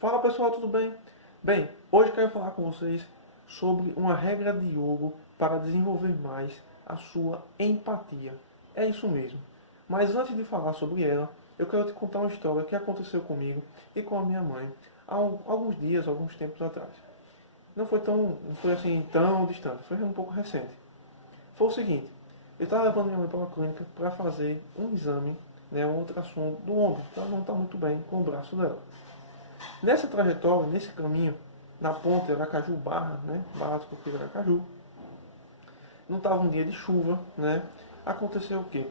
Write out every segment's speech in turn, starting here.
Fala pessoal, tudo bem? Bem, hoje quero falar com vocês sobre uma regra de yoga para desenvolver mais a sua empatia. É isso mesmo. Mas antes de falar sobre ela, eu quero te contar uma história que aconteceu comigo e com a minha mãe há alguns dias, alguns tempos atrás. Não foi assim tão distante, foi um pouco recente. Foi o seguinte, eu estava levando minha mãe para uma clínica para fazer um exame, um ultrassom do ombro. Ela não está muito bem com o braço dela. Nessa trajetória, nesse caminho, na ponte Aracaju Barra, Barra do Coqueiro Aracaju, não estava um dia de chuva, Aconteceu o quê?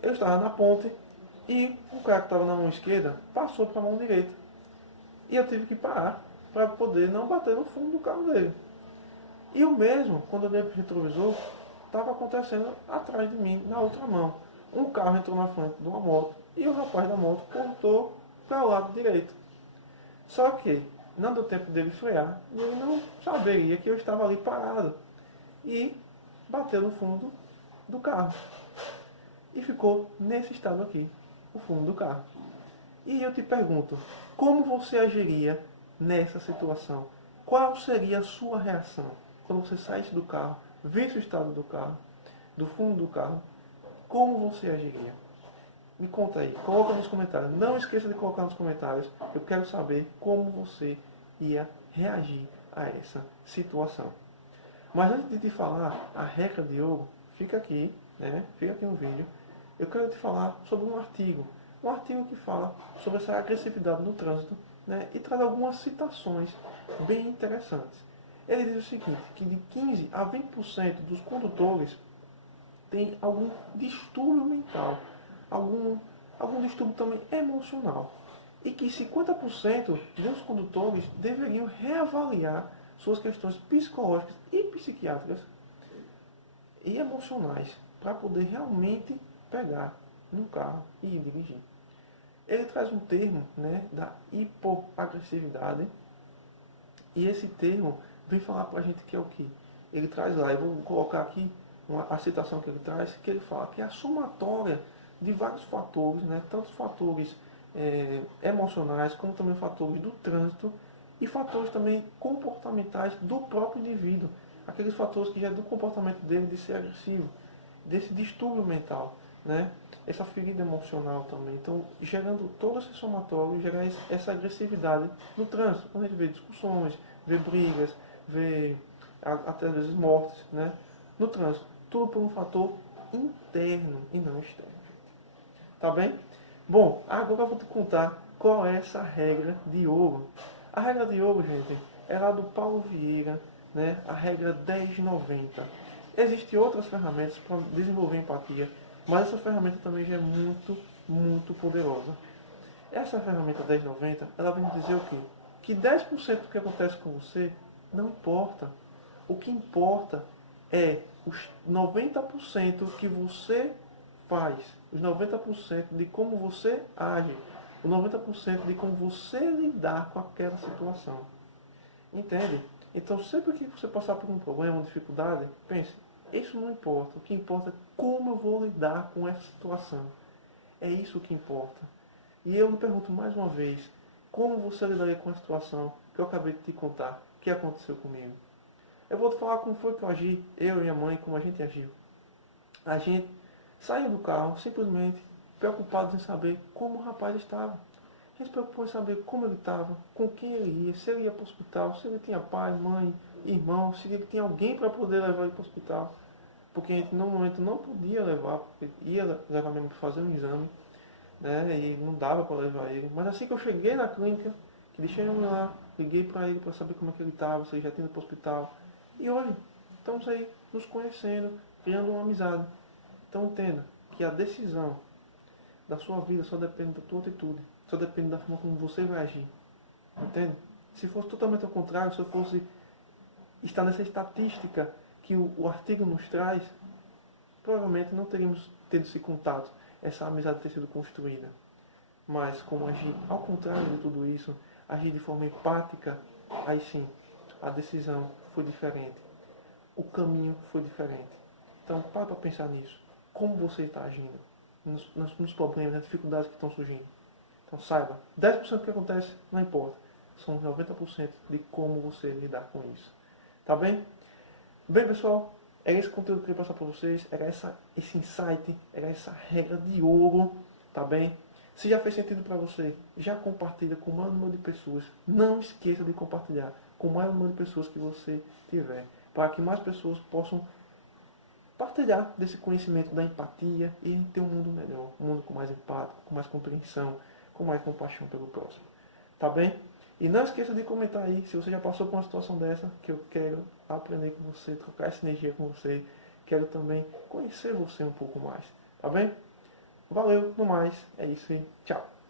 Eu estava na ponte e o cara que estava na mão esquerda passou para a mão direita. E eu tive que parar para poder não bater no fundo do carro dele. E o mesmo, quando eu dei para o retrovisor, estava acontecendo atrás de mim, na outra mão. Um carro entrou na frente de uma moto e o rapaz da moto cortou para o lado direito. Só que não deu tempo dele frear e ele não saberia que eu estava ali parado. E bateu no fundo do carro. E ficou nesse estado aqui, o fundo do carro. E eu te pergunto, como você agiria nessa situação? Qual seria a sua reação quando você saísse do carro, visse o estado do carro, do fundo do carro? Como você agiria? Me conta aí, coloca nos comentários. Não esqueça de colocar nos comentários. Eu quero saber como você ia reagir a essa situação. Mas antes de te falar a regra de ouro, fica aqui no vídeo. Eu quero te falar sobre um artigo que fala sobre essa agressividade no trânsito, e traz algumas citações bem interessantes. Ele diz o seguinte, que de 15 a 20% dos condutores tem algum distúrbio mental, algum distúrbio também emocional. E que 50% dos condutores deveriam reavaliar suas questões psicológicas e psiquiátricas e emocionais para poder realmente pegar no carro e ir dirigir. Ele traz um termo da hipoagressividade e esse termo vem falar para a gente que é o que? Ele traz lá, eu vou colocar aqui a citação que ele traz, que ele fala que é a somatória de vários fatores, tanto fatores emocionais, como também fatores do trânsito e fatores também comportamentais do próprio indivíduo. Aqueles fatores que já é do comportamento dele de ser agressivo, desse distúrbio mental, essa ferida emocional também. Então, gerando todo esse somatório, gerar essa agressividade no trânsito, quando a gente vê discussões, vê brigas, vê até às vezes mortes, no trânsito. Tudo por um fator interno e não externo. Tá bem? Bom, agora eu vou te contar qual é essa regra de ouro. A regra de ouro, gente, é lá do Paulo Vieira, a regra 1090. Existem outras ferramentas para desenvolver empatia, mas essa ferramenta também já é muito, muito poderosa. Essa ferramenta 1090, ela vem dizer o quê? Que 10% do que acontece com você não importa. O que importa é os 90% que você faz, os 90% de como você age, os 90% de como você lidar com aquela situação. Entende? Então, sempre que você passar por um problema, uma dificuldade, pense, isso não importa. O que importa é como eu vou lidar com essa situação. É isso que importa. E eu me pergunto mais uma vez, como você lidaria com a situação que eu acabei de te contar, que aconteceu comigo? Eu vou te falar como foi que eu agi, eu e minha mãe, como a gente agiu. A gente saiu do carro, simplesmente preocupados em saber como o rapaz estava. A gente se preocupou em saber como ele estava, com quem ele ia, se ele ia para o hospital, se ele tinha pai, mãe, irmão, se ele tinha alguém para poder levar ele para o hospital. Porque a gente no momento não podia levar, porque ia levar mesmo para fazer um exame, e não dava para levar ele. Mas assim que eu cheguei na clínica, que deixei ele lá, liguei para ele para saber como é que ele estava, se ele já tinha ido para o hospital. E hoje, estamos aí nos conhecendo, criando uma amizade. Então entenda que a decisão da sua vida só depende da tua atitude, só depende da forma como você vai agir. Entende? Se fosse totalmente ao contrário, se eu fosse estar nessa estatística que o artigo nos traz, provavelmente não teríamos tido esse contato, essa amizade ter sido construída. Mas como agir ao contrário de tudo isso, agir de forma empática, aí sim, a decisão foi diferente. O caminho foi diferente. Então, para pensar nisso. Como você está agindo nos problemas, nas dificuldades que estão surgindo. Então, saiba, 10% do que acontece não importa. são 90% de como você lidar com isso. Tá bem? Bem, pessoal, era esse conteúdo que eu queria passar para vocês, era esse insight, era essa regra de ouro, tá bem? Se já fez sentido para você, já compartilha com o maior número de pessoas. Não esqueça de compartilhar com o maior número de pessoas que você tiver, para que mais pessoas possam partilhar desse conhecimento da empatia e ter um mundo melhor, um mundo com mais empático, com mais compreensão, com mais compaixão pelo próximo. Tá bem? E não esqueça de comentar aí se você já passou por uma situação dessa, que eu quero aprender com você, trocar essa energia com você. Quero também conhecer você um pouco mais. Tá bem? Valeu, no mais, é isso aí. Tchau.